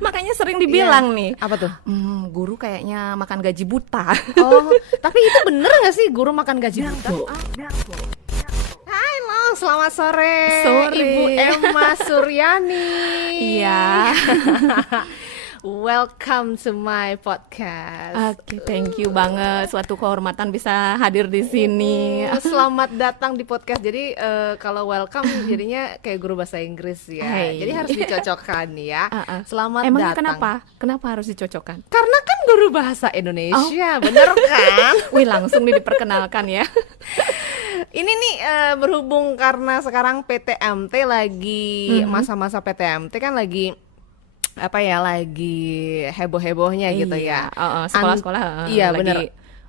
Makanya sering dibilang nih, Apa tuh? guru kayaknya makan gaji buta. Oh, tapi itu bener nggak sih guru makan gaji buta? Halo, selamat sore, Sore. Ibu Emma Suryani. Iya. Welcome to my podcast. Oke, thank you banget. Suatu kehormatan bisa hadir di sini. Selamat datang di podcast. Jadi kalau welcome jadinya kayak guru bahasa Inggris ya. Hai. Jadi harus dicocokkan ya. Selamat Emangnya datang. kenapa? Kenapa harus dicocokkan? Karena kan guru bahasa Indonesia, bener kan? Wih, langsung nih diperkenalkan ya. Ini nih berhubung karena sekarang PTMT lagi masa-masa PTMT kan lagi apa ya, lagi heboh-hebohnya gitu ya. Sekolah-sekolah iya, lagi bener.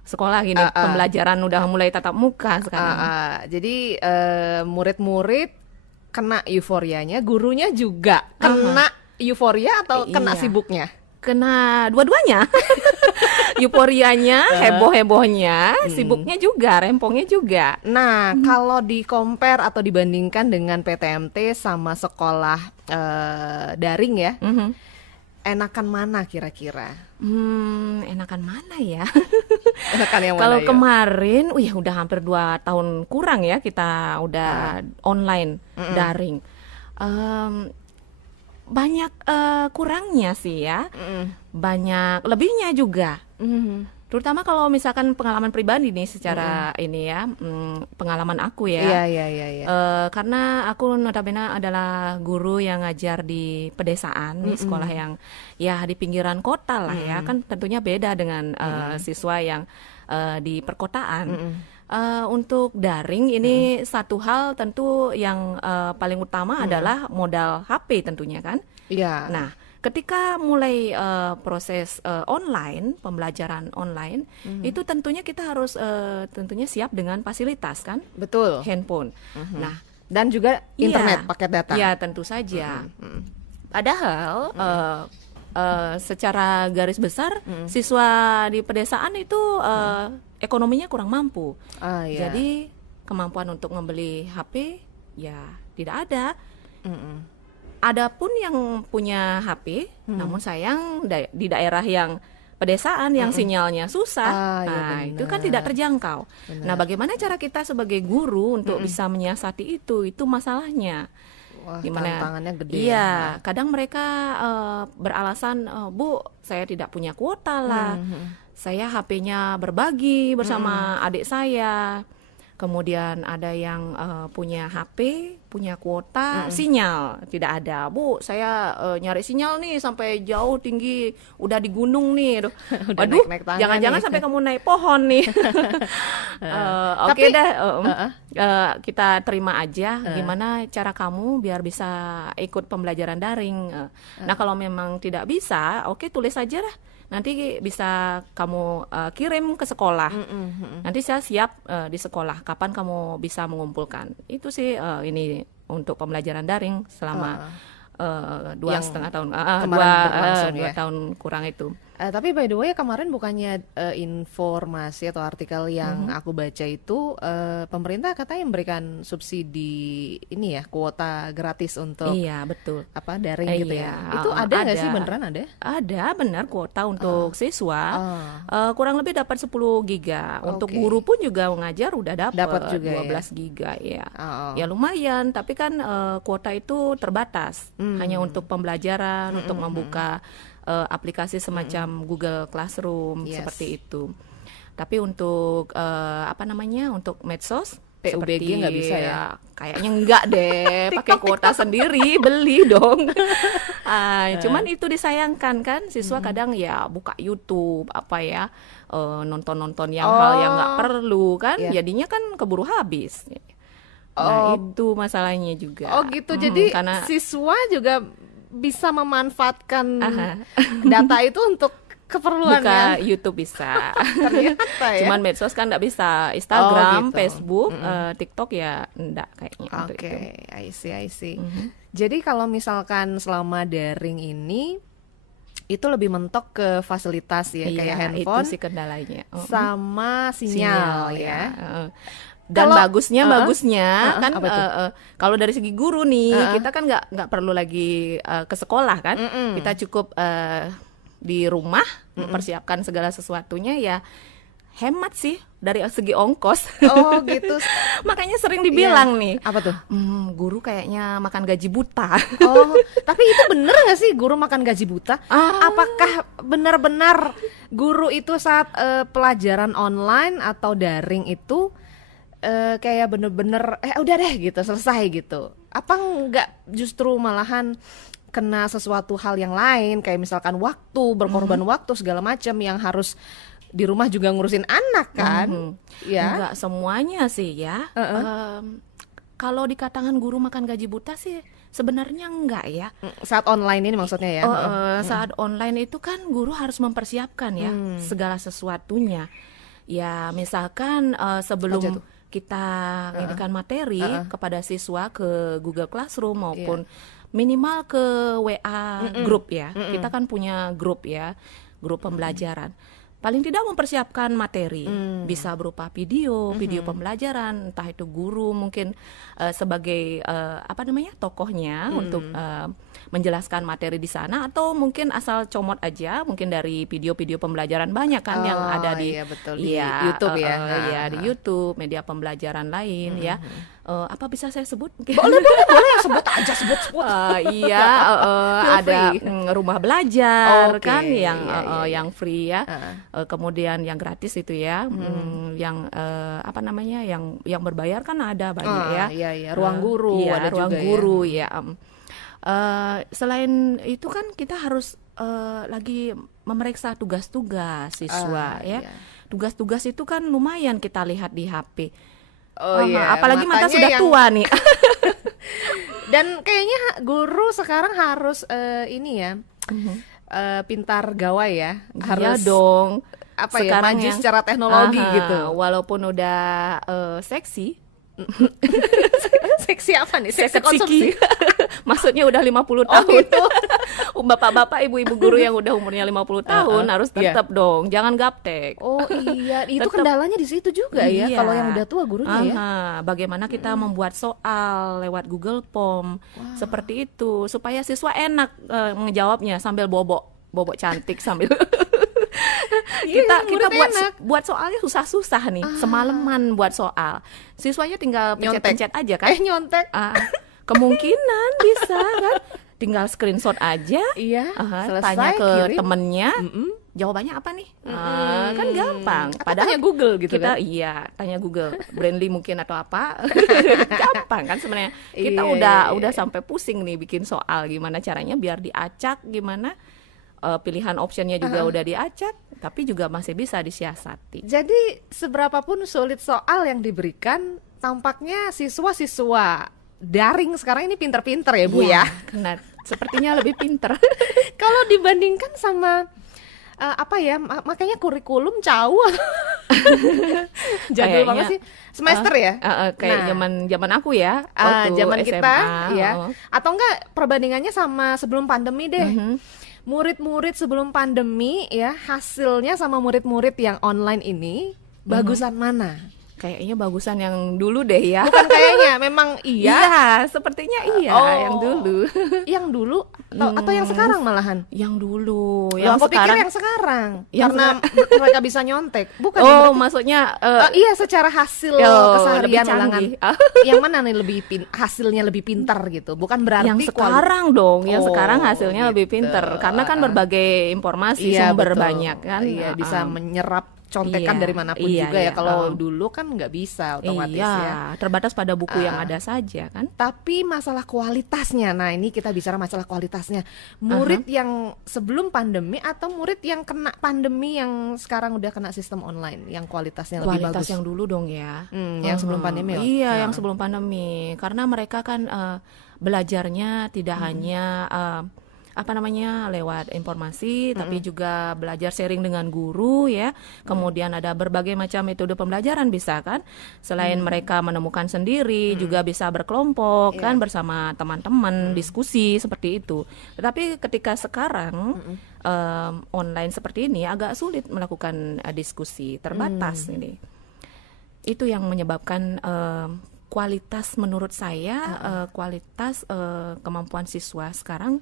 sekolah gini, pembelajaran udah mulai tatap muka sekarang. Jadi murid-murid kena euforianya, gurunya juga kena euforia atau kena Iya. sibuknya? Kena dua-duanya. Euforianya, heboh-hebohnya, sibuknya juga, rempongnya juga. Nah, kalau di-compare atau dibandingkan dengan PTMT sama sekolah daring ya, enakan mana kira-kira? Enakan mana ya? Enakan yang mana Kalau ya? kemarin, udah hampir 2 tahun kurang ya kita udah online, daring. Banyak kurangnya sih ya, banyak lebihnya juga. Terutama kalau misalkan pengalaman pribadi nih secara ini ya, pengalaman aku ya. Iya. Karena aku notabene adalah guru yang ngajar di pedesaan, di sekolah yang ya di pinggiran kota lah ya, kan tentunya beda dengan siswa yang di perkotaan. Untuk daring ini satu hal tentu yang paling utama adalah modal HP tentunya kan. Iya. Nah, ketika mulai proses online, pembelajaran online, itu tentunya kita harus tentunya siap dengan fasilitas kan, Betul. handphone. Nah, Dan juga internet, iya, paket data. iya tentu saja. Padahal secara garis besar siswa di pedesaan itu ekonominya kurang mampu. Iya. Jadi kemampuan untuk membeli HP ya tidak ada. Adapun yang punya HP, namun sayang di daerah yang pedesaan yang sinyalnya susah, Iya nah itu kan benar. tidak terjangkau. Nah, bagaimana cara kita sebagai guru untuk bisa menyiasati itu masalahnya. Wah, Gimana? tantangannya gede. Iya, kadang mereka beralasan, Bu, saya tidak punya kuota lah. Saya HP-nya berbagi bersama adik saya. Kemudian ada yang punya HP, punya kuota, sinyal tidak ada. Bu, saya nyari sinyal nih sampai jauh tinggi, udah di gunung nih. Aduh, Udah waduh, naik-naik tangga jangan-jangan nih. sampai kamu naik pohon nih. Oke Tapi- dah, kita terima aja. Gimana cara kamu biar bisa ikut pembelajaran daring? Nah, kalau memang tidak bisa, oke tulis aja lah. Nanti bisa kamu kirim ke sekolah. Nanti saya siap di sekolah. Kapan kamu bisa mengumpulkan? Itu sih ini untuk pembelajaran daring selama 2,5 tahun, kemarin berlangsung 2 ya? tahun kurang itu. Tapi by the way kemarin bukannya informasi atau artikel yang aku baca itu pemerintah katanya memberikan subsidi ini ya, kuota gratis untuk Iya, betul. apa daring gitu ya. Iya, Itu ada nggak ada. sih, beneran ada? Ada, benar kuota untuk siswa. Kurang lebih dapat 10 giga. Untuk Oke. guru pun juga mengajar udah Dapat dapat juga ya? 12 giga ya. Oh. Ya lumayan, tapi kan kuota itu terbatas. Hanya untuk pembelajaran, untuk membuka aplikasi semacam Google Classroom Yes. seperti itu. Tapi untuk apa namanya? Untuk medsos PUBG seperti nggak bisa ya? Kayaknya enggak deh, pakai kuota sendiri, beli dong. Cuman itu disayangkan kan, siswa kadang ya buka YouTube apa ya, nonton-nonton yang hal yang nggak perlu kan, Iya. jadinya kan keburu habis. Nah, itu masalahnya juga. Oh gitu. Jadi karena siswa juga bisa memanfaatkan Aha. data itu untuk keperluan buka yang YouTube bisa. ternyata ya. Cuman medsos kan nggak bisa, Instagram, gitu. Facebook, TikTok ya enggak kayaknya untuk Oke, itu. I see. Jadi kalau misalkan selama daring ini itu lebih mentok ke fasilitas ya, kayak Iya, handphone itu sih kendalanya. sama sinyal ya. Heeh. Dan Kalau- bagusnya kan apa tuh? kalau dari segi guru nih kita kan nggak perlu lagi ke sekolah kan, kita cukup di rumah mempersiapkan segala sesuatunya ya, hemat sih dari segi ongkos. Oh gitu. Makanya sering dibilang nih, Apa tuh? guru kayaknya makan gaji buta. Oh, tapi itu bener nggak sih guru makan gaji buta? Apakah benar-benar guru itu saat pelajaran online atau daring itu kayak bener-bener udah deh gitu, selesai gitu? Apa nggak justru malahan kena sesuatu hal yang lain, kayak misalkan waktu, berkorban waktu segala macam yang harus di rumah juga ngurusin anak kan? Ya. Enggak semuanya sih ya. Kalau dikatakan guru makan gaji buta sih sebenarnya enggak ya. Saat online ini maksudnya ya? Saat online itu kan guru harus mempersiapkan ya segala sesuatunya. Ya misalkan sebelum kita ngedikan materi kepada siswa ke Google Classroom maupun minimal ke WA grup ya. Kita kan punya grup ya, grup pembelajaran. Paling tidak mempersiapkan materi, bisa berupa video pembelajaran, entah itu guru mungkin sebagai tokohnya untuk menjelaskan materi di sana, atau mungkin asal comot aja mungkin dari video-video pembelajaran banyak kan yang ada di betul, di YouTube ya. Di YouTube, media pembelajaran lain ya. Apa bisa saya sebut? Boleh sebut aja sebut. Ada rumah belajar kan yang free ya. Kemudian yang gratis itu ya, yang yang berbayar kan ada banyak ya. Iya, ruang guru ada ruang juga guru ya. Selain itu kan kita harus lagi memeriksa tugas-tugas siswa ya. Tugas-tugas itu kan lumayan kita lihat di HP. Apalagi mata sudah tua nih. Dan kayaknya guru sekarang harus pintar gawai ya. Harus dong. Sekarang maju secara teknologi gitu. Walaupun udah seksi. Seksi apa nih? Seksi Seksi konsumsi. Maksudnya udah 50 tahun. Gitu. Bapak-bapak, ibu-ibu guru yang udah umurnya 50 tahun harus tetap dong, jangan gaptek. Oh iya, itu kendalanya di situ juga ya kalau yang udah tua gurunya ya. Bagaimana kita membuat soal lewat Google Form seperti itu supaya siswa enak ngejawabnya sambil bobok cantik sambil kita buat soalnya susah-susah nih, semalaman buat soal. Siswanya tinggal pencet-pencet aja kan? Nyontek. Kemungkinan bisa kan? Tinggal screenshot aja, selesai, tanya ke kirim. temennya, jawabannya apa nih? Kan gampang. Padahal tanya Google gitu kita, kan? Iya, tanya Google, Brandly mungkin atau apa, gampang kan sebenarnya. Kita udah sampai pusing nih bikin soal, gimana caranya biar diacak, gimana pilihan optionnya juga udah diacak, tapi juga masih bisa disiasati. Jadi seberapapun sulit soal yang diberikan, tampaknya siswa-siswa daring sekarang ini pinter-pinter ya Bu ya. Benar. Sepertinya lebih pinter. Kalau dibandingkan sama makanya kurikulum jauh. Jadul banget sih. Semester ya? Kayak zaman aku ya. Zaman SMA, kita ya. Atau enggak perbandingannya sama sebelum pandemi deh. Murid-murid sebelum pandemi ya, hasilnya sama murid-murid yang online ini bagusan mana? Kayaknya bagusan yang dulu deh ya. Bukan kayaknya, memang iya. Sepertinya iya yang dulu. Yang dulu atau yang sekarang malahan? Yang dulu. Yang pikir yang sekarang. Karena mereka bisa nyontek. Bukan. Maksudnya iya, secara hasil keseharian ulangan. Yang mana nih hasilnya lebih pintar gitu? Bukan berarti yang sekarang dong. Yang sekarang hasilnya gitu. lebih pintar. Karena kan berbagai informasi sumber banyak kan. Iya, bisa menyerap contekan dari manapun juga ya. Kalau dulu kan nggak bisa otomatis ya. Terbatas pada buku yang ada saja kan. Tapi masalah kualitasnya, nah ini kita bicara masalah kualitasnya. Murid yang sebelum pandemi atau murid yang kena pandemi yang sekarang udah kena sistem online, yang kualitasnya lebih bagus. Kualitas yang dulu dong ya. Yang sebelum pandemi. Iya, yang sebelum pandemi. Karena mereka kan belajarnya tidak hanya lewat informasi, tapi juga belajar sharing dengan guru ya. Kemudian ada berbagai macam metode pembelajaran bisa kan. Selain mereka menemukan sendiri, juga bisa berkelompok kan bersama teman-teman, diskusi seperti itu. Tetapi ketika sekarang online seperti ini agak sulit melakukan diskusi, terbatas ini. Itu yang menyebabkan kualitas menurut saya kualitas kemampuan siswa sekarang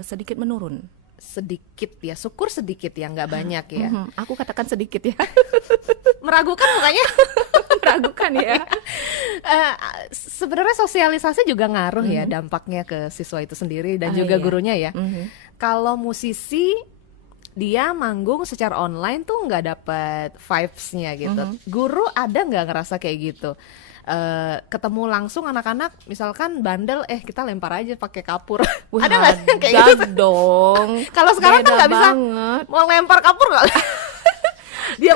sedikit menurun. Sedikit ya, syukur sedikit ya, nggak banyak ya. Aku katakan sedikit ya. Meragukan mukanya. Meragukan ya. Sebenarnya sosialisasi juga ngaruh ya dampaknya ke siswa itu sendiri dan juga iya. gurunya ya. Kalau musisi dia manggung secara online tuh nggak dapet vibes-nya gitu. Guru ada nggak ngerasa kayak gitu? Ketemu langsung anak-anak misalkan bandel, kita lempar aja pakai kapur. Wah, ada nggak sih kayak gitu dong. kalau sekarang kan Beda nggak bisa banget. mau lempar kapur nggak. Dia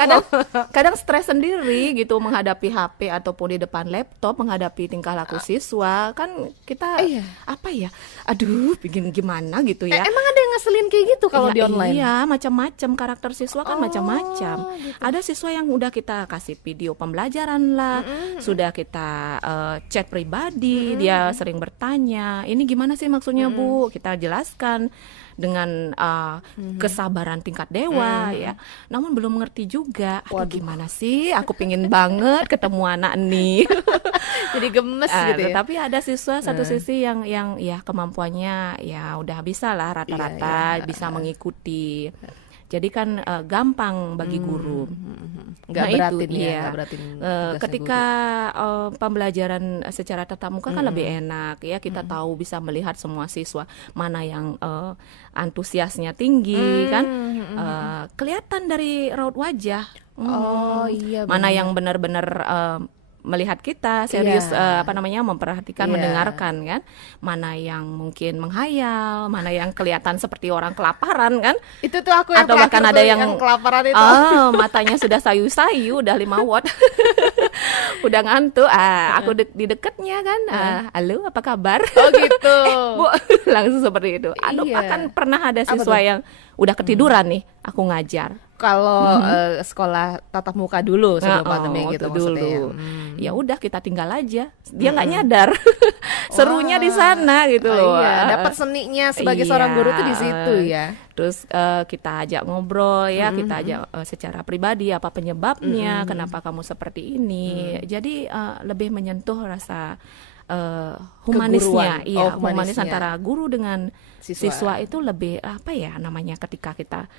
Kadang stres sendiri gitu menghadapi HP ataupun di depan laptop, menghadapi tingkah laku siswa kan kita Iya. apa ya, aduh bikin gimana gitu ya. emang ada yang ngeselin kayak gitu kalau Iya, di online? Iya, macam-macam karakter siswa kan macam-macam. gitu. Ada siswa yang udah kita kasih video pembelajaran lah, sudah kita chat pribadi, dia sering bertanya, ini gimana sih maksudnya Bu? Kita jelaskan dengan kesabaran tingkat dewa ya. Namun belum mengerti juga. Aduh, gimana sih? Aku pingin banget ketemu anak nih. Jadi gemes gitu ya. Tetapi ada siswa satu sisi yang ya kemampuannya ya udah bisa lah rata-rata bisa mengikuti. Jadi kan gampang bagi guru. Nggak Nah, beratin itu, ya, iya. nggak beratin Ketika pembelajaran secara tatap muka kan lebih enak ya, kita tahu bisa melihat semua siswa mana yang antusiasnya tinggi kan, kelihatan dari raut wajah. Oh iya, Mana benar. yang benar-benar melihat kita serius, Iya. memperhatikan, Iya. mendengarkan kan, mana yang mungkin menghayal, mana yang kelihatan seperti orang kelaparan kan, Itu tuh aku yang atau bahkan terakhir ada tuh, yang kelaparan itu. matanya sudah sayu-sayu, udah 5 watt, udah ngantuk. Aku di dekatnya kan, halo apa kabar? Oh gitu. Bu, langsung seperti itu. Aduh, Iya. bahkan pernah ada Apa siswa tuh? yang udah ketiduran nih, aku ngajar. Kalau sekolah tatap muka dulu sebelum pandemi gitu waktu maksudnya. dulu. Ya udah kita tinggal aja. Dia nggak nyadar. Serunya di sana gitu loh. Iya, dapat seninya sebagai seorang guru tuh di situ ya. Terus kita ajak ngobrol ya, kita ajak secara pribadi apa penyebabnya, kenapa kamu seperti ini. Jadi lebih menyentuh rasa humanisnya, Keguruan. iya, Oh, humanis humanisnya. antara guru dengan Siswa. siswa itu lebih apa ya namanya ketika kita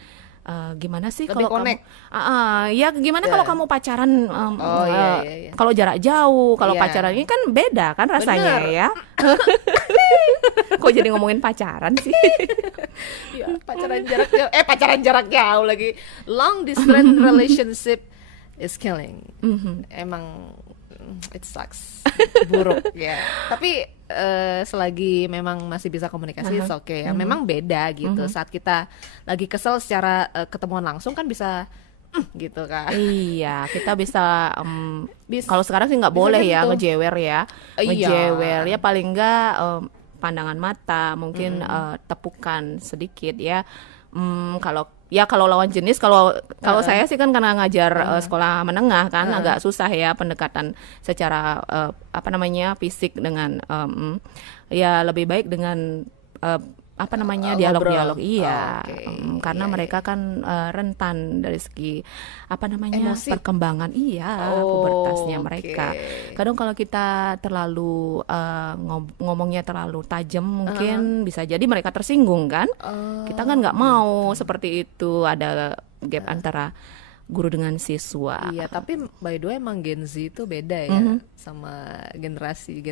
gimana sih Lebih kalau connect. ya gimana kalau kamu pacaran Oh, iya. kalau jarak jauh, kalau Iya. pacaran ini kan beda kan rasanya Bener. ya. Kok jadi ngomongin pacaran sih? Ya, pacaran jarak jauh lagi. Long distance relationship is killing. Emang it sucks. Buruk ya. Tapi selagi memang masih bisa komunikasi it's okay ya. Memang beda gitu. Saat kita lagi kesel secara ketemuan langsung kan bisa gitu kan. Iya, kita bisa kalau sekarang sih nggak bisa boleh kan ya gitu. ngejewer ya. Iya. Ngejewer ya paling nggak pandangan mata, mungkin tepukan sedikit ya. Kalau lawan jenis, kalau saya sih kan karena ngajar sekolah menengah kan agak susah ya pendekatan secara fisik dengan ya lebih baik dengan dialog-dialog, iya. Oke. Karena Iya, mereka kan rentan dari segi Emosi. perkembangan, iya, Oh, pubertasnya oke. mereka. Kadang kalau kita terlalu ngomongnya terlalu tajam mungkin bisa jadi mereka tersinggung kan. Kita kan nggak mau seperti itu, ada gap antara guru dengan siswa. Iya, tapi by the way emang Gen Z itu beda ya sama generasi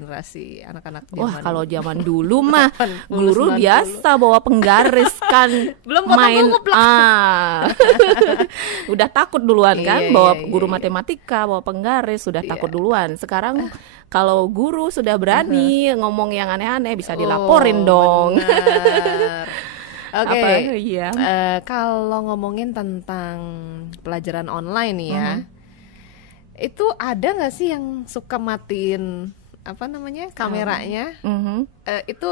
anak-anak zaman. Wah, kalau zaman dulu mah 80, guru 90. biasa bawa penggaris kan, Belum potong main buku, plak. udah takut duluan kan, Iya, bawa iya, guru iya. matematika, bawa penggaris sudah takut duluan. Sekarang kalau guru sudah berani ngomong yang aneh-aneh bisa dilaporin dong. Benar. Oke. Apa, iya. Kalau ngomongin tentang pelajaran online nih ya, itu ada nggak sih yang suka matiin kameranya? Itu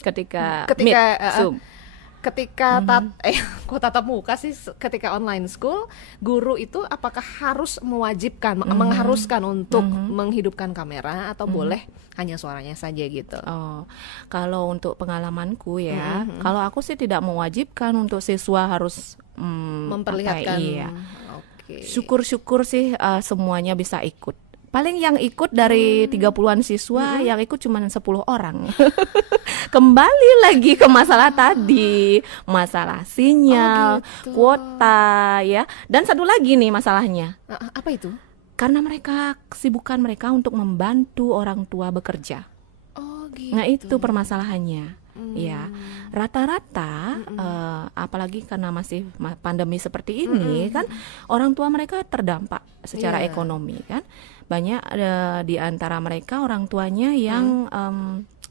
Ketika ketika meet, Zoom. ketika tatap muka sih, ketika online school, guru itu apakah harus mewajibkan, mengharuskan untuk menghidupkan kamera atau boleh hanya suaranya saja gitu? Oh, kalau untuk pengalamanku ya, kalau aku sih tidak mewajibkan untuk siswa harus memperlihatkan. iya. Oke. Syukur-syukur sih semuanya bisa ikut. Paling yang ikut dari 30-an siswa, yang ikut cuma 10 orang. Kembali lagi ke masalah tadi, masalah sinyal, gitu. kuota ya. Dan satu lagi nih masalahnya. Apa itu? Karena kesibukan mereka untuk membantu orang tua bekerja. Oh gitu. Nah, itu permasalahannya. Ya, rata-rata apalagi karena masih pandemi seperti ini kan orang tua mereka terdampak secara Iya. ekonomi kan. Banyak di antara mereka orang tuanya yang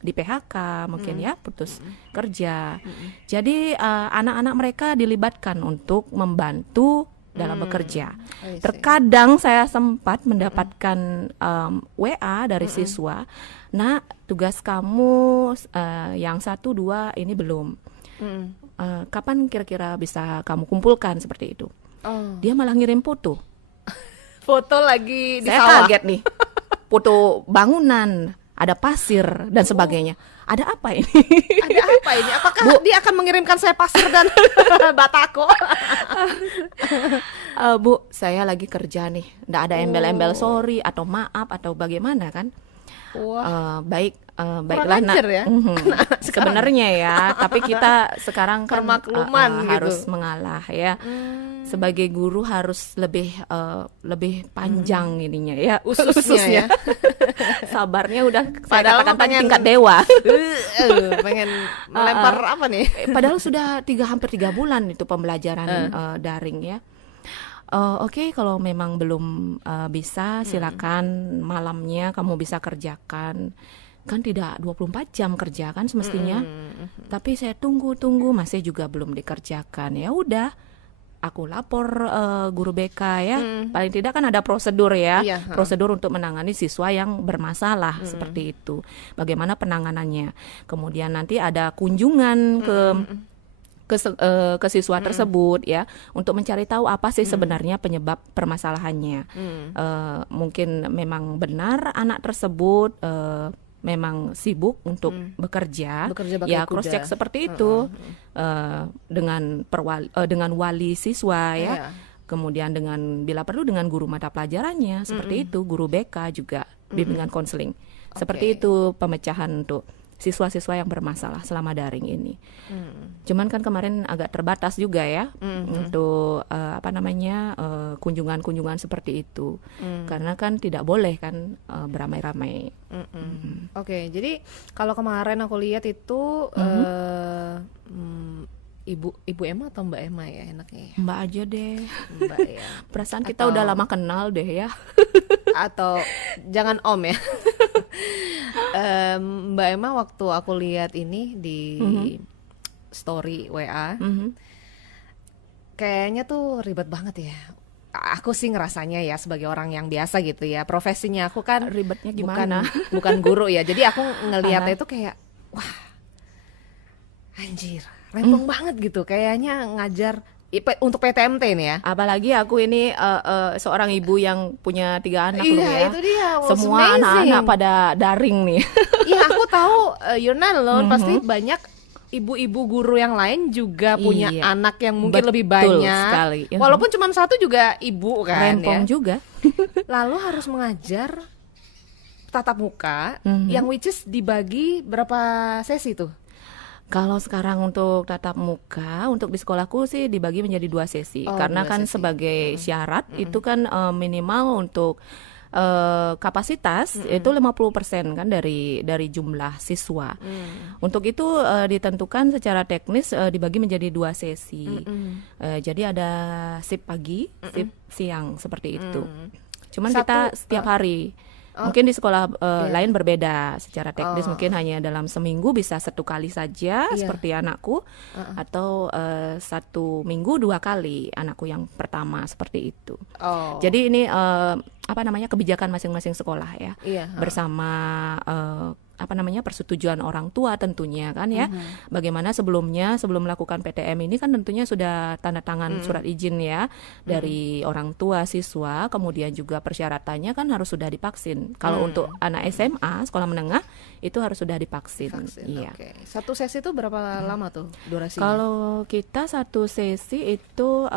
di PHK mungkin ya, putus kerja. Jadi anak-anak mereka dilibatkan untuk membantu dalam bekerja. I see. Terkadang saya sempat mendapatkan WA dari siswa, "Nak, tugas kamu yang 1, 2 ini belum. Kapan kira-kira bisa kamu kumpulkan?" Seperti itu. Oh. Dia malah ngirim foto. Foto lagi di Saya sawah. kaget nih. Foto bangunan, ada pasir dan sebagainya. Ada apa ini? Ada apa ini? Apakah dia akan mengirimkan saya pasir dan batako? Bu, saya lagi kerja nih. Nggak ada embel-embel sorry atau maaf atau bagaimana kan? Wah. Baiklah nak. ajar ya, Sebenarnya ya, tapi kita sekarang kan Permakluman gitu. harus mengalah ya. Sebagai guru harus lebih panjang ininya ya, Ususnya ya. Sabarnya udah saya Padahal katakan mah tadi pengen- tingkat dewa. Pengen melempar apa nih? Padahal sudah hampir 3 bulan itu pembelajaran daring ya. Oke, kalau memang belum bisa, silakan malamnya kamu bisa kerjakan. Kan tidak 24 jam kerja kan semestinya. Tapi saya tunggu masih juga belum dikerjakan. Ya udah, aku lapor guru BK ya. Paling tidak kan ada prosedur ya. Iya, Prosedur untuk menangani siswa yang bermasalah seperti itu. Bagaimana penanganannya. Kemudian nanti ada kunjungan ke siswa tersebut ya, untuk mencari tahu apa sih sebenarnya penyebab permasalahannya. Mungkin memang benar anak tersebut memang sibuk untuk bekerja pakai ya, cross check kuda. seperti itu dengan wali siswa ya. Iya. Kemudian bila perlu dengan guru mata pelajarannya seperti itu, guru BK juga bimbingan konseling. Seperti itu pemecahan untuk siswa-siswa yang bermasalah selama daring ini. Cuman kan kemarin agak terbatas juga ya untuk kunjungan-kunjungan seperti itu. Karena kan tidak boleh kan beramai-ramai. Oke, jadi kalau kemarin aku lihat itu Ibu Emma atau Mbak Emma ya enaknya ya? Mbak aja deh. Mbak ya. Perasaan kita udah lama kenal deh ya. Atau jangan Om ya. Mbak Emma waktu aku lihat ini di story WA, kayaknya tuh ribet banget ya. Aku sih ngerasanya ya sebagai orang yang biasa gitu ya. Profesinya aku kan Ribetnya gimana? bukan guru ya. Jadi aku ngelihatnya itu kayak wah, anjir, rempong banget gitu. Kayaknya ngajar untuk PTMT nih ya. Apalagi aku ini seorang ibu yang punya 3 anak loh Iya, ya. itu dia. Semua Amazing. anak-anak pada daring nih. Iya, aku tahu you're not alone. Pasti banyak ibu-ibu guru yang lain juga punya Iya. anak yang mungkin Betul lebih banyak. sekali. Walaupun cuma satu juga ibu kan Rempong ya. juga. Lalu harus mengajar tatap muka yang which is dibagi berapa sesi tuh? Kalau sekarang untuk tatap muka, untuk di sekolahku sih dibagi menjadi 2 sesi. Oh, Karena 2 kan sesi. sebagai syarat itu kan minimal untuk kapasitas itu 50% kan dari jumlah siswa. Untuk itu ditentukan secara teknis dibagi menjadi 2 sesi. Jadi ada shift pagi, shift siang seperti itu. Cuman kita setiap hari. Mungkin di sekolah lain berbeda secara teknis, mungkin hanya dalam seminggu bisa 1 kali saja seperti anakku, atau 1 minggu 2 kali anakku yang pertama seperti itu. Jadi ini kebijakan masing-masing sekolah ya, Iya. bersama persetujuan orang tua tentunya kan ya. Bagaimana sebelum melakukan PTM ini kan tentunya sudah tanda tangan surat izin ya dari orang tua siswa, kemudian juga persyaratannya kan harus sudah divaksin. Kalau untuk anak SMA sekolah menengah itu harus sudah divaksin. Iya. Okay. Satu sesi itu berapa lama tuh durasinya? Kalau kita satu sesi itu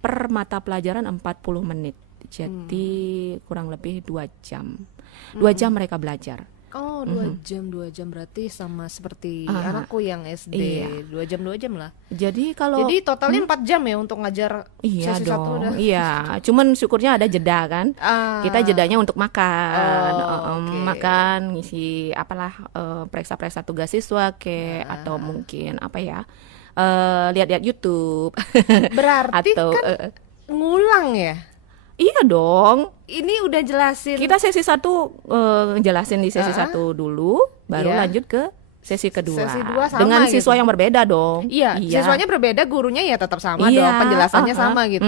per mata pelajaran 40 menit. Jadi kurang lebih 2 jam. 2 jam mereka belajar. Oh, 2 jam berarti sama seperti anakku yang SD. Iya. 2 jam lah. Jadi totalnya 4 jam ya untuk ngajar iya sesi dong, satu udah. Iya. Cuman syukurnya ada jeda kan. Kita jedanya untuk makan, makan, ngisi periksa-periksa tugas siswa atau mungkin lihat-lihat YouTube. Berarti atau kan ngulang ya? Iya dong. Ini udah jelasin. Kita sesi 1 jelasin di sesi 1 dulu, baru lanjut ke sesi kedua. Sesi 2 sama dengan siswa gitu. yang berbeda dong. Iya, siswanya berbeda, gurunya ya tetap sama dong, penjelasannya sama gitu.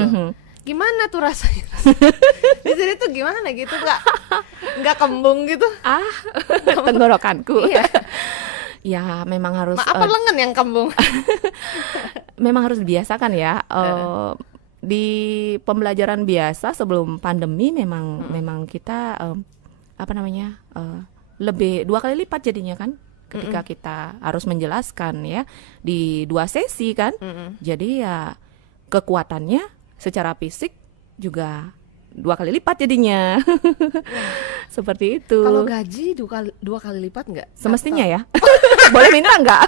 Gimana tuh rasanya? Di sini tuh gimana gitu, nggak kembung gitu? Tenggorokanku. Iya. Ya memang harus. Apa lengan yang kembung? Memang harus dibiasakan ya. Di pembelajaran biasa sebelum pandemi memang kita lebih 2 kali lipat jadinya kan ketika kita harus menjelaskan ya di 2 sesi kan. Jadi ya kekuatannya secara fisik juga 2 kali lipat jadinya. Seperti itu. Kalau gaji 2 kali lipat nggak? Semestinya ya. Boleh minta nggak?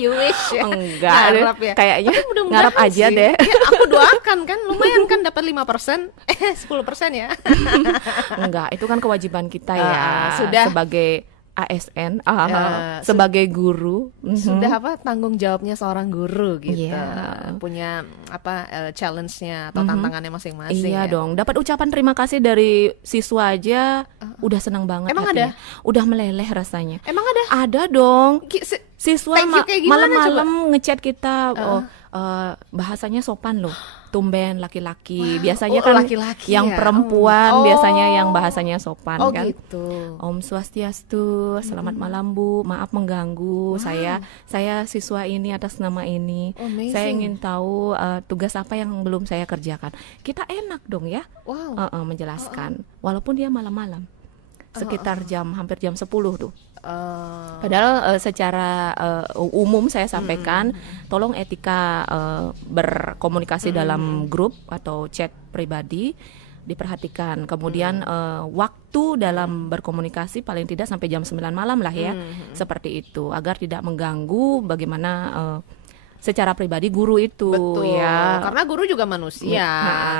You wish ya. Enggak Ngarap deh. ya. Kayaknya Tapi ngarap aja sih. deh. Ya, aku doakan kan, lumayan kan dapat 5%, 10% ya. Enggak, itu kan kewajiban kita ya sudah. sebagai ASN, sebagai guru. Sudah tanggung jawabnya seorang guru gitu. Iya. Punya challenge-nya atau tantangannya masing-masing. Iya ya. dong, dapat ucapan terima kasih dari siswa aja udah senang banget. Emang hatinya. ada? Udah meleleh rasanya. Emang ada? Ada dong. Siswa Thank you kayak gimana malam-malam ngechat kita, bahasanya sopan loh. Tumben laki-laki. Biasanya kan laki-laki yang ya? perempuan biasanya yang bahasanya sopan kan. Gitu. Om Swastiastu, selamat malam Bu, maaf mengganggu. Saya siswa ini atas nama ini. Amazing. Saya ingin tahu tugas apa yang belum saya kerjakan. Kita enak dong ya, menjelaskan. Walaupun dia malam-malam, sekitar hampir jam 10 tuh. Padahal secara umum saya sampaikan, tolong etika berkomunikasi dalam grup atau chat pribadi diperhatikan. Kemudian waktu dalam berkomunikasi paling tidak sampai jam 9 malam lah ya, seperti itu, agar tidak mengganggu bagaimana secara pribadi guru itu. Betul. Ya. Karena guru juga manusia,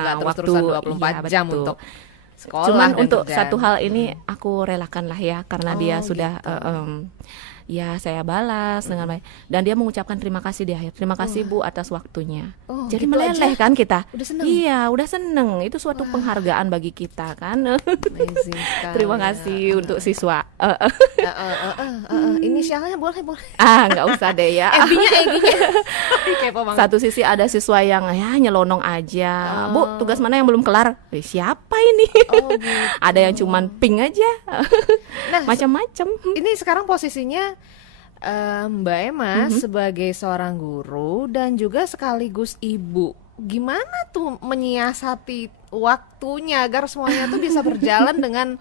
nggak terus-terusan 24 jam betul. untuk sekolah. Cuman dan untuk kerjaan. satu hal ini aku relakan lah ya, karena dia sudah ya saya balas dengan baik, dan dia mengucapkan terima kasih di akhir. Terima kasih Bu atas waktunya. Jadi gitu meleleh aja? kan kita. Udah seneng? Iya, udah seneng. Itu suatu penghargaan bagi kita kan. Amazing sekali. Terima kasih untuk siswa. Inisialnya boleh. Nggak usah deh ya. FB-nya kepo banget. Satu sisi ada siswa yang ya nyelonong aja. Bu, tugas mana yang belum kelar? Siapa ini? Gitu. Ada yang cuman ping aja. Nah, macam-macam. Ini sekarang posisinya Mbak Emma sebagai seorang guru dan juga sekaligus ibu. Gimana tuh menyiasati waktunya agar semuanya tuh bisa berjalan dengan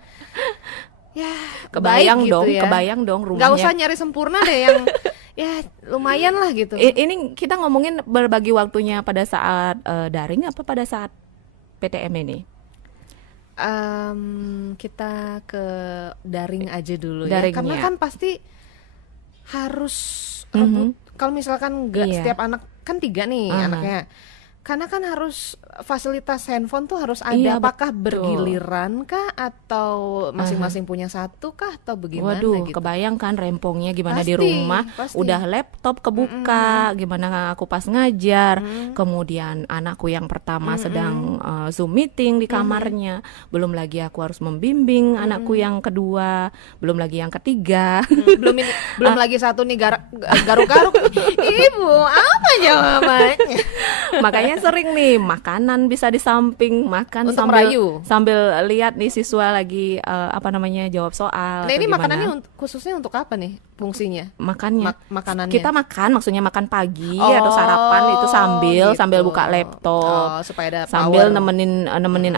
kebayang baik dong, gitu ya. kebayang dong rumahnya. Gak usah nyari sempurna deh, yang ya lumayan lah gitu. Ini kita ngomongin berbagi waktunya pada saat daring apa pada saat PTM ini? Kita ke daring aja dulu Daringnya. ya, karena kan pasti harus rebut. Kalau misalkan nggak setiap anak kan 3 nih anaknya, karena kan harus fasilitas handphone tuh harus ada. Iya, apakah betul. bergiliran kah atau masing-masing punya satu kah atau bagaimana? Waduh, gitu? kebayang kan rempongnya gimana Pasti, di rumah, pasti. udah laptop kebuka, gimana aku pas ngajar, kemudian anakku yang pertama sedang Zoom meeting di kamarnya, belum lagi aku harus membimbing anakku yang kedua, belum lagi yang ketiga. belum lagi satu nih garuk-garuk. Ibu, apa jawabannya? Makanya saya sering nih makanan bisa di samping, makan Untuk sambil merayu. lihat nih siswa lagi jawab soal. Nah atau ini gimana. makanannya khususnya untuk apa nih fungsinya? Makannya. Makanannya. Kita makan, maksudnya makan pagi atau sarapan itu sambil gitu. buka laptop. Supaya ada Sambil power. nemenin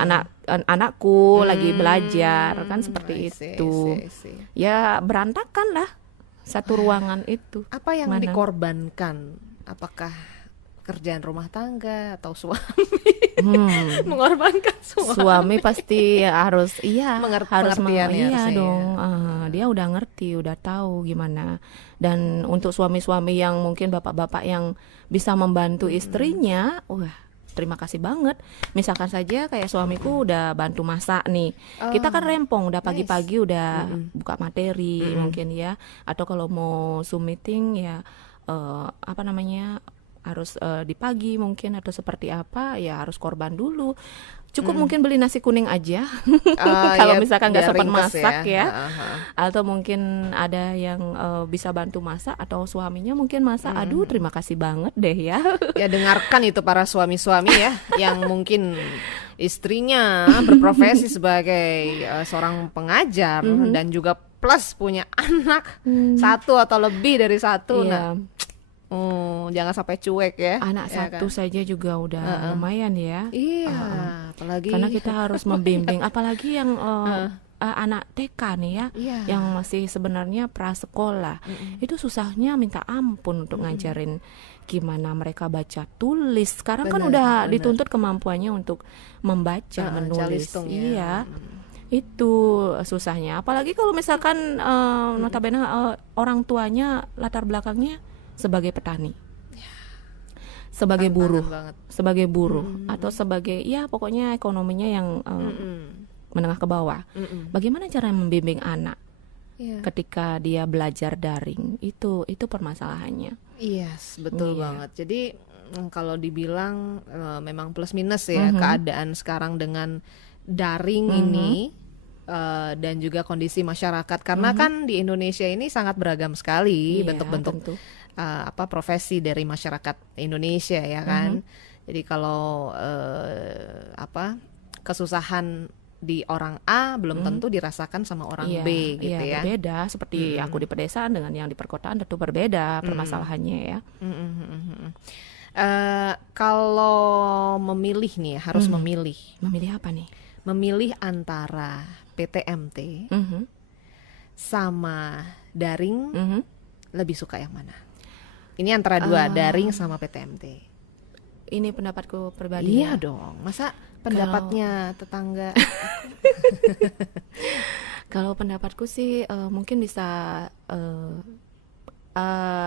anakku lagi belajar kan I seperti see, itu. I see. Ya berantakan lah satu ruangan itu. Apa yang Mana? dikorbankan? Apakah kerjaan rumah tangga atau suami mengorbankan Suami pasti harus harus pengertiannya iya harusnya dong. ya. Dia udah ngerti, udah tahu gimana. Dan untuk suami-suami yang mungkin bapak-bapak yang bisa membantu istrinya, wah terima kasih banget. Misalkan saja kayak suamiku udah bantu masak nih. Kita kan rempong, udah pagi-pagi udah buka materi mungkin ya. Atau kalau mau Zoom meeting ya harus di pagi mungkin atau seperti apa ya harus korban dulu. Cukup mungkin beli nasi kuning aja kalau Ya, misalkan nggak biar sempat ringkes masak ya. Aha. Atau mungkin ada yang bisa bantu masak atau suaminya mungkin masak. Aduh terima kasih banget deh ya. Ya dengarkan itu para suami-suami ya yang mungkin istrinya berprofesi sebagai seorang pengajar dan juga plus punya anak satu atau lebih dari satu. Iya. Nah, jangan sampai cuek ya. Anak ya satu kan? saja juga udah lumayan ya. Iya, apalagi Karena kita harus membimbing, apalagi yang anak TK nih ya, Iya. yang masih sebenarnya prasekolah, itu susahnya minta ampun untuk ngajarin gimana mereka baca tulis. Sekarang kan udah dituntut kemampuannya untuk membaca, menulis. calistung ya. Iya. Itu susahnya. Apalagi kalau misalkan notabene orang tuanya latar belakangnya sebagai petani. Sebagai Tantangan buruh, banget. sebagai buruh atau sebagai ya pokoknya ekonominya yang menengah ke bawah. Bagaimana cara membimbing anak Iya. ketika dia belajar daring? Itu permasalahannya. Yes, betul Iya. banget. Jadi kalau dibilang memang plus minus ya keadaan sekarang dengan daring ini dan juga kondisi masyarakat karena kan di Indonesia ini sangat beragam sekali Iya, bentuk-bentuk tentu. profesi dari masyarakat Indonesia ya kan. Jadi kalau kesusahan di orang A belum tentu dirasakan sama orang Iya, B gitu ya. berbeda. Seperti aku di pedesaan dengan yang di perkotaan tentu berbeda permasalahannya ya. Kalau memilih nih harus memilih Memilih apa nih? memilih antara PTMT sama daring, lebih suka yang mana? Ini antara dua, daring sama PTMT. Ini pendapatku pribadi. Iya dong, masa pendapatnya tetangga? Kalau pendapatku sih mungkin bisa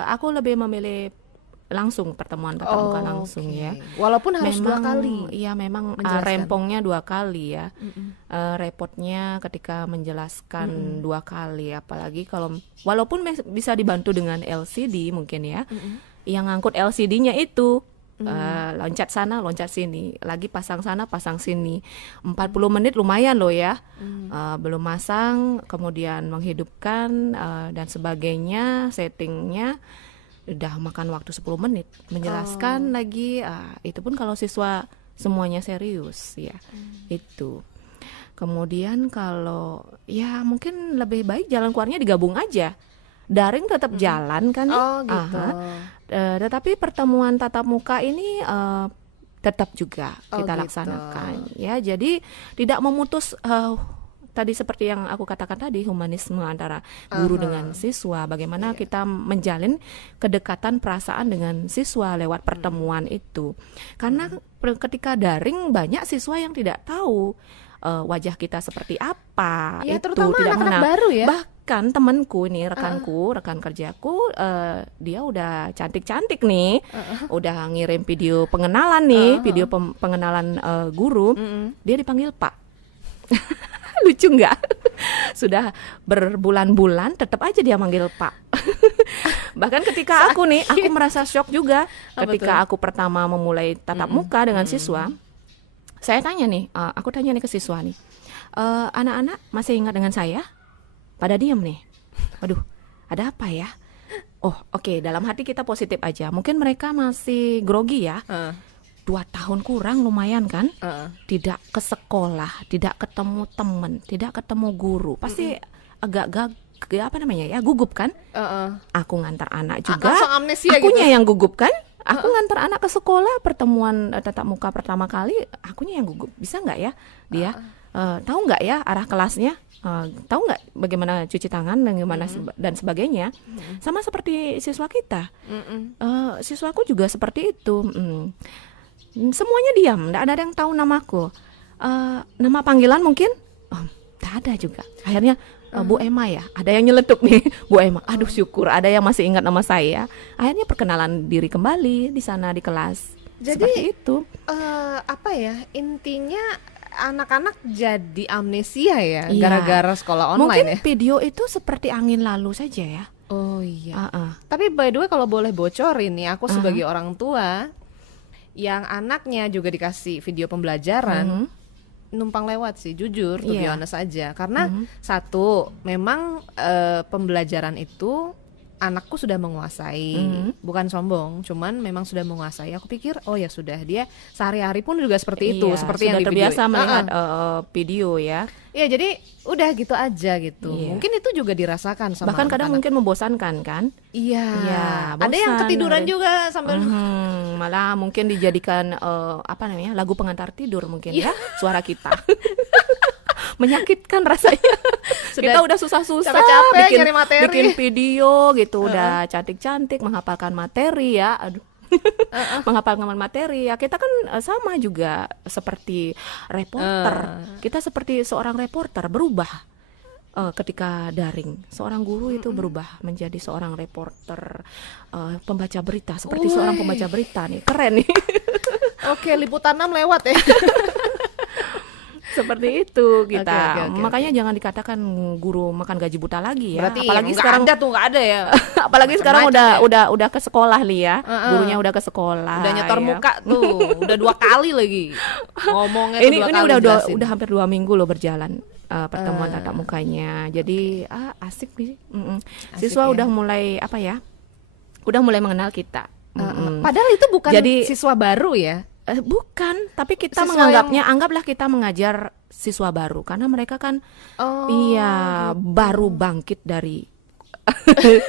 aku lebih memilih langsung pertemuan tatap muka langsung Oke. ya. Walaupun harus dua kali. Iya memang menjelaskan. rempongnya 2 kali ya. Repotnya ketika menjelaskan 2 kali, apalagi kalau walaupun bisa dibantu dengan LCD mungkin ya. Yang ngangkut LCD-nya itu loncat sana, loncat sini, lagi pasang sana, pasang sini. 40 menit lumayan loh ya. Belum masang, kemudian menghidupkan dan sebagainya, settingnya udah makan waktu 10 menit. Menjelaskan lagi, itu pun kalau siswa semuanya serius ya. Itu. Kemudian kalau ya mungkin lebih baik jalan keluarnya digabung aja. Daring tetap jalan kan nih. Oh gitu. Tetapi pertemuan tatap muka ini tetap juga kita gitu. laksanakan ya. Jadi tidak memutus tadi seperti yang aku katakan tadi, humanisme antara guru dengan siswa. Bagaimana kita menjalin kedekatan perasaan dengan siswa lewat pertemuan itu. Karena ketika daring banyak siswa yang tidak tahu wajah kita seperti apa. Ya, itu terutama tidak anak-anak mengenal. baru ya. Bahkan temanku ini, rekan kerjaku, dia udah cantik-cantik nih, udah ngirim video pengenalan nih, video pengenalan guru, dia dipanggil Pak. Lucu nggak? Sudah berbulan-bulan tetap aja dia manggil Pak. Bahkan ketika aku nih, aku merasa shock juga ketika aku pertama memulai tatap muka dengan siswa. Saya tanya nih, aku tanya nih ke siswa nih, anak-anak masih ingat dengan saya? Pada diem nih. Waduh, ada apa ya? Oh, oke, dalam hati kita positif aja. Mungkin mereka masih grogi ya. 2 tahun kurang lumayan kan? Heeh. Tidak ke sekolah, tidak ketemu temen, tidak ketemu guru, pasti agak apa namanya ya, gugup kan? Heeh. Aku ngantar anak juga, Langsung amnesia akunya gitu. yang gugup kan? Aku ngantar anak ke sekolah, pertemuan tatap muka pertama kali, akunya yang gugup. Bisa nggak ya dia? Tahu nggak ya arah kelasnya? Tahu nggak bagaimana cuci tangan dan gimana dan sebagainya? Sama seperti siswa kita. Siswaku juga seperti itu. Semuanya diam, nggak ada yang tahu namaku. Nama panggilan mungkin nggak ada juga. Akhirnya Bu Emma ya, ada yang nyeletuk nih, Bu Emma. Aduh syukur ada yang masih ingat nama saya. Akhirnya perkenalan diri kembali di sana di kelas. Jadi, seperti itu. Apa ya, intinya anak-anak jadi amnesia ya, Iya. gara-gara sekolah online Mungkin ya. video itu seperti angin lalu saja ya. Oh iya. Uh-uh. Tapi by the way kalau boleh bocorin nih, aku sebagai orang tua yang anaknya juga dikasih video pembelajaran, numpang lewat sih, jujur, to be Iya. honest aja. Karena satu, memang pembelajaran itu anakku sudah menguasai, bukan sombong, cuman memang sudah menguasai. Aku pikir, oh ya sudah, dia sehari-hari pun juga seperti itu, Iya, seperti yang sudah di terbiasa video. melihat video ya. Iya, jadi udah gitu aja gitu. Iya. Mungkin itu juga dirasakan sama Bahkan kadang anak-anak. mungkin membosankan kan. Iya. Iya, Ada yang bosan ketiduran dengerin. juga sambil Malah mungkin dijadikan apa namanya, lagu pengantar tidur mungkin ya, suara kita. Menyakitkan rasanya. Kita udah susah-susah capek-capek nyari materi. bikin video gitu, udah cantik-cantik menghafalkan materi ya. Aduh. Menghafalkan materi ya, kita kan sama juga seperti reporter. Kita seperti seorang reporter berubah ketika daring. Seorang guru itu berubah menjadi seorang reporter, pembaca berita, seperti seorang pembaca berita nih. Keren nih. Oke, liputan 6 lewat ya. Seperti itu Oke. kita. Makanya jangan dikatakan guru makan gaji buta lagi ya. Berarti apalagi nggak sekarang ada tuh, nggak ada ya. apalagi sekarang Macam-macam udah ke sekolah nih ya. Gurunya udah ke sekolah. Udah nyetor ya. muka tuh, udah 2 kali lagi ngomongnya tuh Ini 2 kali udah jelasin. udah hampir 2 minggu loh berjalan pertemuan tatap mukanya. Jadi asik nih. Siswa ya. udah mulai apa ya? Udah mulai mengenal kita. Padahal itu bukan Jadi- siswa baru ya. Bukan, tapi kita Siswa menganggapnya, anggaplah kita mengajar siswa baru karena mereka kan Oh, iya baru bangkit dari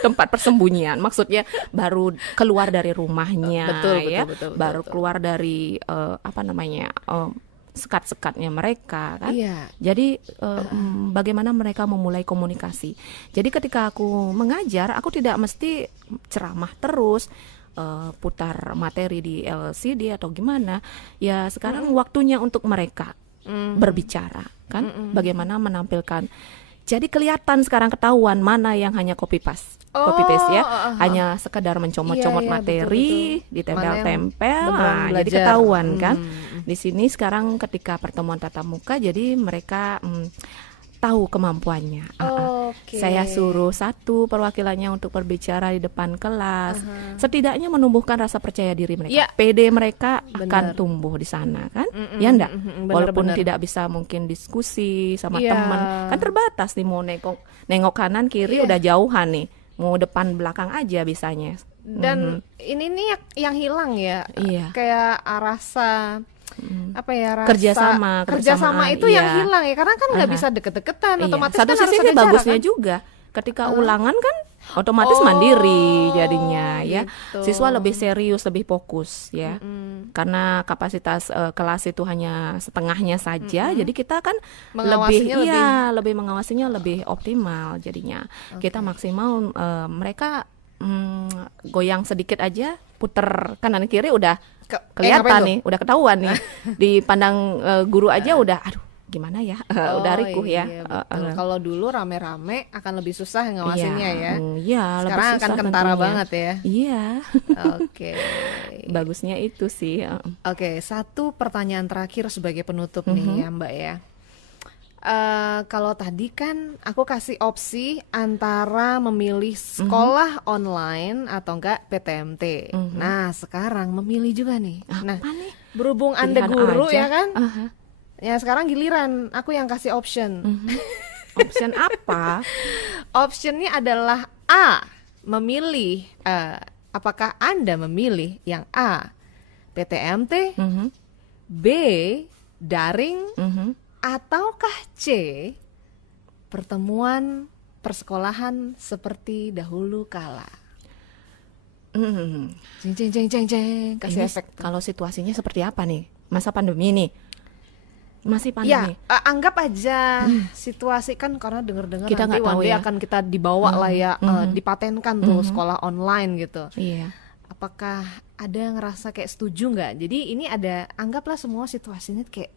tempat persembunyian, maksudnya baru keluar dari rumahnya, Betul, ya, betul, baru betul. keluar dari apa namanya sekat-sekatnya mereka kan. Iya. Jadi bagaimana mereka memulai komunikasi. Jadi ketika aku mengajar, aku tidak mesti ceramah terus. Putar materi di LCD atau gimana ya, sekarang waktunya untuk mereka berbicara kan, bagaimana menampilkan. Jadi kelihatan sekarang, ketahuan mana yang hanya copy paste ya, hanya sekedar mencomot-comot Iya, materi, betul. ditempel-tempel. Mana yang Nah, beneran jadi belajar. ketahuan kan. Di sini sekarang ketika pertemuan tatap muka, jadi mereka tahu kemampuannya. Oke. Saya suruh satu perwakilannya untuk berbicara di depan kelas. Setidaknya menumbuhkan rasa percaya diri mereka. Ya. PD mereka Benar. akan tumbuh di sana kan? Ya enggak? Walaupun benar. tidak bisa mungkin diskusi sama Iya. teman. Kan terbatas nih, mau nengok kanan kiri udah jauhan nih. Mau depan belakang aja bisanya. Dan ini nih yang hilang ya. Iya. Kayak rasa apa ya, rasa Kerjasama kerjasama itu yang iya. hilang ya, karena kan nggak bisa deket-deketan, Iya. otomatis Satu kan harus sisi ada sih bagusnya jarak, kan? juga. Ketika ulangan kan otomatis mandiri jadinya ya. gitu. Siswa lebih serius, lebih fokus ya. Karena kapasitas kelas itu hanya setengahnya saja, jadi kita kan Mengawasinya lebih mengawasinya lebih optimal jadinya. Kita maksimal mereka goyang sedikit aja, puter kanan kiri udah ngapain kelihatan tuh? nih, udah ketahuan nih. Dipandang guru aja udah aduh gimana ya, udah rikuh ya. Iya, betul. Kalau dulu rame-rame akan lebih susah ngawasinnya ya. Iya, lebih Sekarang akan susah kentara tentunya. banget ya. Iya. Oke. Bagusnya itu sih. Oke, satu pertanyaan terakhir sebagai penutup nih ya Mbak ya. Kalau tadi kan aku kasih opsi antara memilih sekolah online atau enggak PTMT. Nah, sekarang memilih juga nih. Nah, Apa nih? berhubung Anda Pilihan guru aja. ya kan? Aha. Ya sekarang giliran aku yang kasih option. Option apa? Optionnya adalah A, memilih apakah Anda memilih yang A, PTMT, B. daring, ataukah C. pertemuan persekolahan seperti dahulu kala? Jeng jeng jeng jeng jeng, kasih Ini efek. kalau situasinya seperti apa nih? Masa pandemi nih? Masih Ya, pandemi? anggap aja situasi kan karena dengar-dengar Kita nanti nggak tahu one day ya. akan kita dibawa lah ya, dipatenkan tuh sekolah online gitu. Iya. Apakah ada yang ngerasa kayak setuju nggak? Jadi ini ada, anggaplah semua situasinya kayak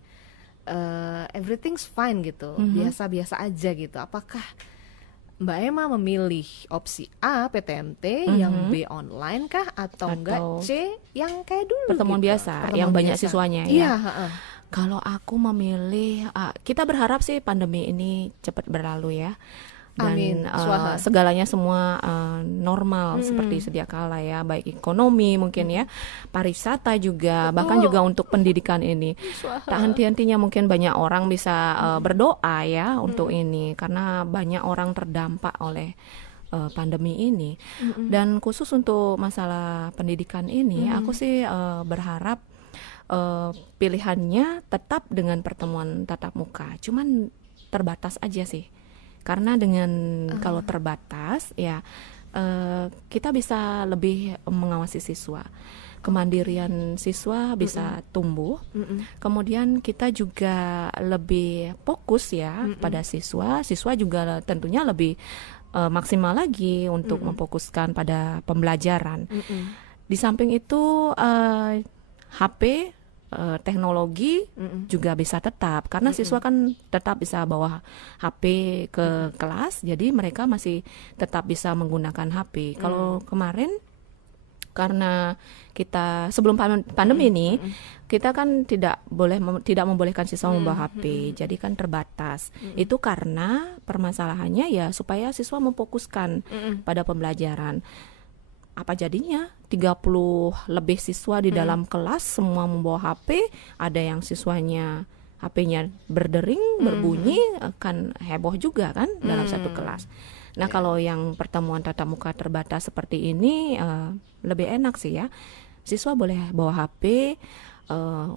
everything's fine gitu, biasa-biasa aja gitu. Apakah Mbak Emma memilih opsi A PTMT, yang B online kah, atau enggak Atau C yang kayak dulu pertemuan gitu? biasa, Pertemuan yang banyak biasa. siswanya ya? Iya, heeh. Kalau aku memilih, kita berharap sih pandemi ini cepat berlalu ya. Dan Amin, swaha. segalanya semua normal seperti sedia kala ya, baik ekonomi mungkin ya, pariwisata juga, bahkan juga untuk pendidikan ini. Tak henti-hentinya mungkin banyak orang bisa berdoa ya untuk ini, karena banyak orang terdampak oleh pandemi ini. Dan khusus untuk masalah pendidikan ini, aku sih berharap pilihannya tetap dengan pertemuan tatap muka, cuman terbatas aja sih. Karena dengan kalau terbatas ya kita bisa lebih mengawasi siswa, kemandirian siswa bisa tumbuh. Kemudian kita juga lebih fokus ya pada siswa. Siswa juga tentunya lebih maksimal lagi untuk memfokuskan pada pembelajaran. Di samping itu HP, teknologi juga bisa tetap, karena siswa kan tetap bisa bawa HP ke kelas, jadi mereka masih tetap bisa menggunakan HP. Kalau kemarin karena kita sebelum pandemi ini kita kan tidak membolehkan siswa membawa HP, jadi kan terbatas. Itu karena permasalahannya ya supaya siswa memfokuskan pada pembelajaran. Apa jadinya 30 lebih siswa di dalam kelas semua membawa HP, ada yang siswanya HP-nya berdering, berbunyi, kan heboh juga kan dalam satu kelas. Nah, kalau yang pertemuan tatap muka terbatas seperti ini lebih enak sih ya. Siswa boleh bawa HP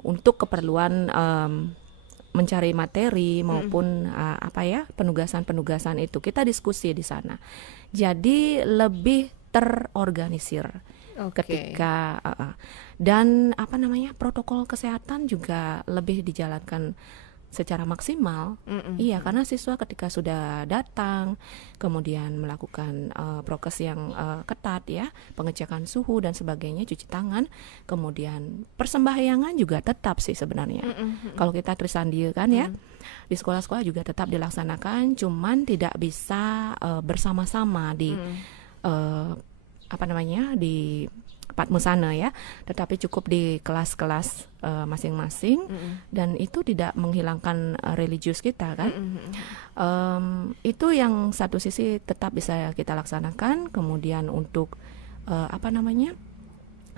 untuk keperluan mencari materi maupun penugasan-penugasan itu. Kita diskusi di sana. Jadi lebih terorganisir ketika dan protokol kesehatan juga lebih dijalankan secara maksimal. Iya, karena siswa ketika sudah datang kemudian melakukan prokes yang ketat ya, pengecekan suhu dan sebagainya, cuci tangan, kemudian persembahyangan juga tetap sih sebenarnya. Kalau kita Trisandi kan ya, di sekolah-sekolah juga tetap dilaksanakan, cuman tidak bisa bersama-sama di di Patmusana ya, tetapi cukup di kelas-kelas masing-masing, dan itu tidak menghilangkan religius kita kan. Itu yang satu sisi tetap bisa kita laksanakan. Kemudian untuk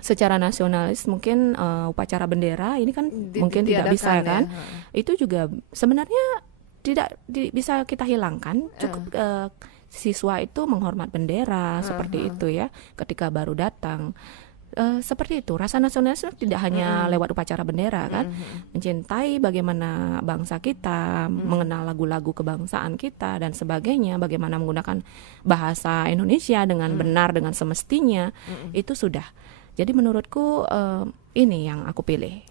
secara nasionalis mungkin upacara bendera ini kan mungkin tidak bisa kan ya. Itu juga sebenarnya tidak bisa kita hilangkan, cukup siswa itu menghormat bendera seperti itu ya ketika baru datang. Seperti itu, rasa nasionalis tidak hanya lewat upacara bendera kan, mencintai bagaimana bangsa kita, mengenal lagu-lagu kebangsaan kita dan sebagainya, bagaimana menggunakan bahasa Indonesia dengan benar, dengan semestinya, itu sudah. Jadi menurutku ini yang aku pilih.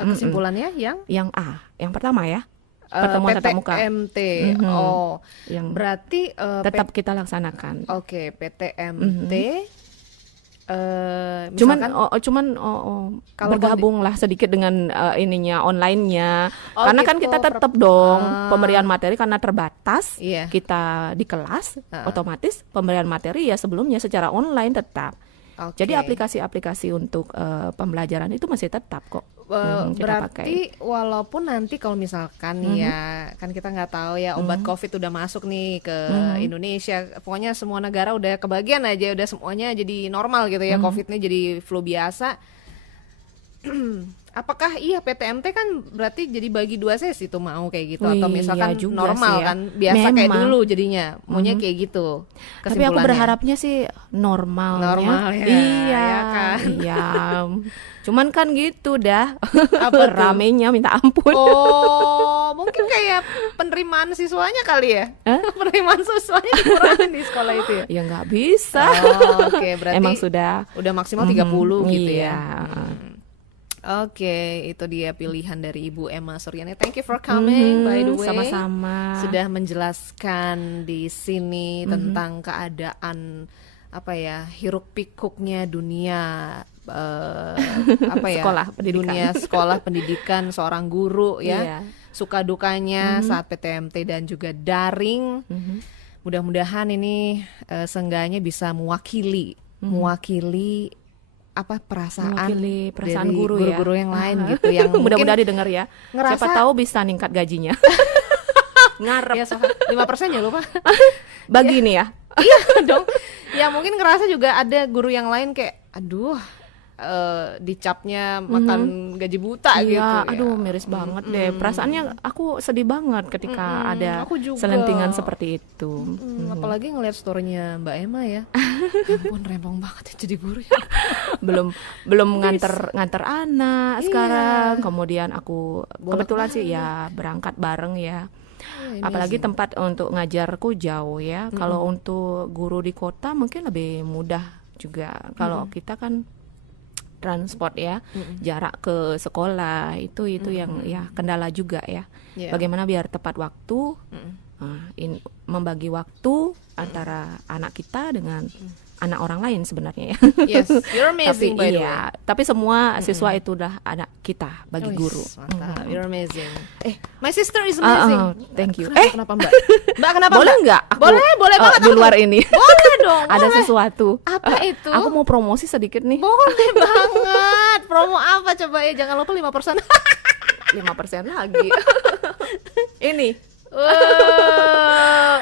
Kesimpulannya yang A, yang pertama ya, pertemuan tatap muka. PTMT. Yang berarti tetap kita laksanakan. Oke, PTMT. Cuman bergabunglah sedikit dengan ininya online-nya, karena gitu, kan kita tetap dong pemberian materi karena terbatas. Iya. Kita di kelas otomatis pemberian materi ya sebelumnya secara online tetap. Okay. Jadi aplikasi-aplikasi untuk pembelajaran itu masih tetap kok. Kita Berarti pakai. walaupun nanti kalau misalkan ya, kan kita nggak tahu ya obat COVID udah masuk nih ke Indonesia, pokoknya semua negara udah kebagian aja, udah semuanya jadi normal gitu ya, COVID-nya jadi flu biasa. Apakah iya PTMT kan berarti jadi bagi 2 sesi tuh mau kayak gitu, atau Iya misalkan juga normal sih ya. kan biasa kayak Memang. dulu jadinya maunya kayak gitu. Tapi aku kesimpulannya. berharapnya sih normalnya. Normal ya, Iya, ya kan? iya. Cuman kan gitu dah. Apa tuh? Ramenya minta ampun. Oh, mungkin kayak penerimaan siswanya kali ya. Penerimaan siswanya dikurangin di sekolah itu ya. Ya nggak bisa. Oh, oke, berarti Emang sudah udah maksimal 30 gitu iya. ya. Oke, itu dia pilihan dari Ibu Emma Suryani. Thank you for coming, by the way. Sama-sama. Sudah menjelaskan di sini tentang keadaan apa ya, hiruk pikuknya dunia apa ya? Sekolah pendidikan. Dunia sekolah pendidikan seorang guru ya. Iya. Suka dukanya saat PTMT dan juga daring. Mudah-mudahan ini seenggaknya bisa mewakili apa Mewakili perasaan dari guru ya. guru-guru yang lain gitu yang mungkin Mudah-mudahan didengar ya. ngerasa- Siapa tahu bisa ningkat gajinya. Ngarep. ya 5% ya lupa. Bagi nih ya. Iya dong. Ya mungkin ngerasa juga ada guru yang lain kayak aduh dicapnya makan gaji buta gitu Iya, ya. aduh miris banget deh. Perasaannya aku sedih banget ketika ada aku juga. selentingan seperti itu. Apalagi ngelihat story-nya Mbak Emma ya. Ya ampun, rempong banget ya jadi guru ya. belum nganter anak Iya. sekarang. Kemudian aku kebetulan sih Bolak-balik. ya berangkat bareng ya. Ini Apalagi sih. tempat untuk ngajarku jauh ya. Kalau untuk guru di kota mungkin lebih mudah juga. Kalau kita kan transport ya, jarak ke sekolah itu yang ya kendala juga ya. Iya. Bagaimana biar tepat waktu, membagi waktu antara anak kita dengan anak orang lain sebenarnya ya. Yes, you're amazing by the way. Tapi semua siswa itu udah anak kita bagi Wis, guru. Mantap, you're amazing. My sister is amazing. Thank you. Kenapa Mbak? Mbak kenapa Boleh Mbak? nggak? Aku, Boleh banget di aku. luar ini. Boleh dong. Ada boleh. sesuatu. Apa itu? Aku mau promosi sedikit nih. Boleh banget. Promo apa coba ya? Jangan lupa 5%. 5% lagi. Ini.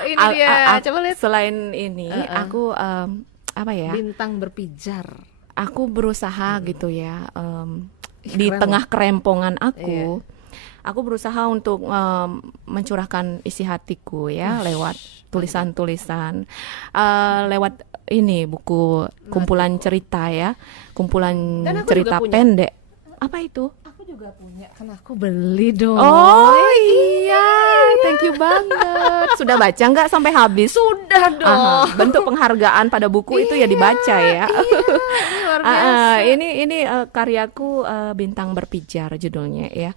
Ini dia. Coba lihat. Selain ini, aku apa ya? Bintang berpijar. Aku berusaha gitu ya. Di keren tengah kerempongan aku. Aku berusaha untuk mencurahkan isi hatiku ya lewat tulisan-tulisan, lewat ini buku kumpulan cerita ya, kumpulan Dan aku cerita juga punya. pendek. Apa itu? Aku juga punya, kan aku beli dong. Oh iya, thank you banget. Sudah baca nggak sampai habis? Sudah dong. Aha, bentuk penghargaan pada buku itu ya dibaca ya. Ini luar biasa. Ini karyaku Bintang Berpijar judulnya ya.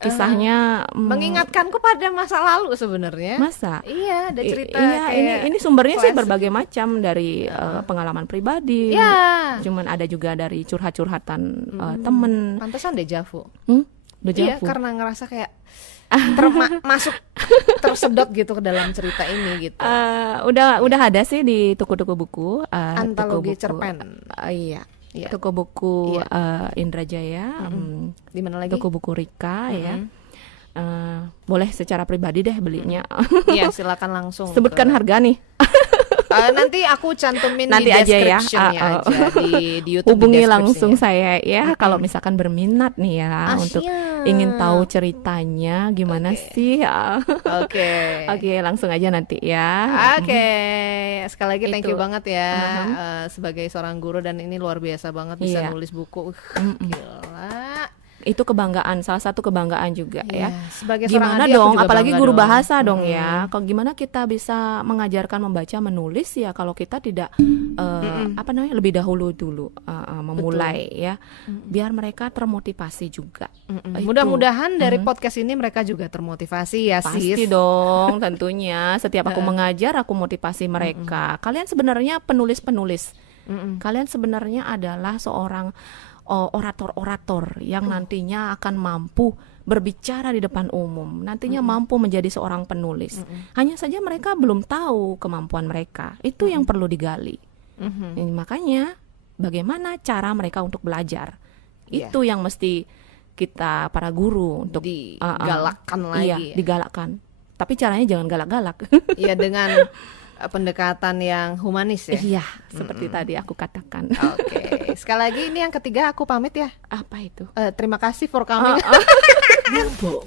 Kisahnya Mengingatkanku pada masa lalu sebenarnya. masa Iya, ada cerita iya kayak ini sumbernya sih klasik. berbagai macam dari pengalaman pribadi. Ya. Cuman ada juga dari curhat-curhatan temen. Pantesan dejavu. Udah Iya, jauh. karena ngerasa kayak masuk tersedot gitu ke dalam cerita ini gitu. Udah ada sih di toko-toko buku. Antologi toko buku. cerpen. Iya. Iya. Toko buku Iya. Indrajaya, Di mana lagi? toko buku Rika ya. Boleh secara pribadi deh belinya. Iya, silakan langsung. Sebutkan harga nih. Nanti aku cantumin Nanti di aja ya. description-nya aja di YouTube. Hubungi di langsung deskripsinya. saya ya kalau misalkan berminat nih ya untuk siap. ingin tahu ceritanya gimana sih. Oke. Oke, langsung aja nanti ya. Oke, sekali lagi thank you Itu. banget ya sebagai seorang guru, dan ini luar biasa banget bisa Iya. nulis buku. Gila. Itu kebanggaan, salah satu kebanggaan juga ya. Sebagai seorang Gimana adik, aku dong, juga apalagi bangga guru dong. bahasa dong ya. Kalau gimana kita bisa mengajarkan membaca menulis ya kalau kita tidak apa namanya lebih dahulu dulu memulai ya, biar mereka termotivasi juga. Itu. Mudah-mudahan dari podcast ini mereka juga termotivasi ya, Pasti sis. dong, tentunya. Setiap aku mengajar, aku motivasi mereka. Kalian sebenarnya penulis-penulis. Kalian sebenarnya adalah seorang orator-orator yang nantinya akan mampu berbicara di depan umum. Nantinya mampu menjadi seorang penulis. Hanya saja mereka belum tahu kemampuan mereka. Itu yang perlu digali. Makanya bagaimana cara mereka untuk belajar? Iya. Itu yang mesti kita para guru untuk Digalakkan iya, lagi. digalakkan. Tapi caranya jangan galak-galak. Iya, dengan pendekatan yang humanis ya. Iya, seperti tadi aku katakan. Oke, sekali lagi ini yang ketiga aku pamit ya. Apa itu? Terima kasih for coming. Melbo.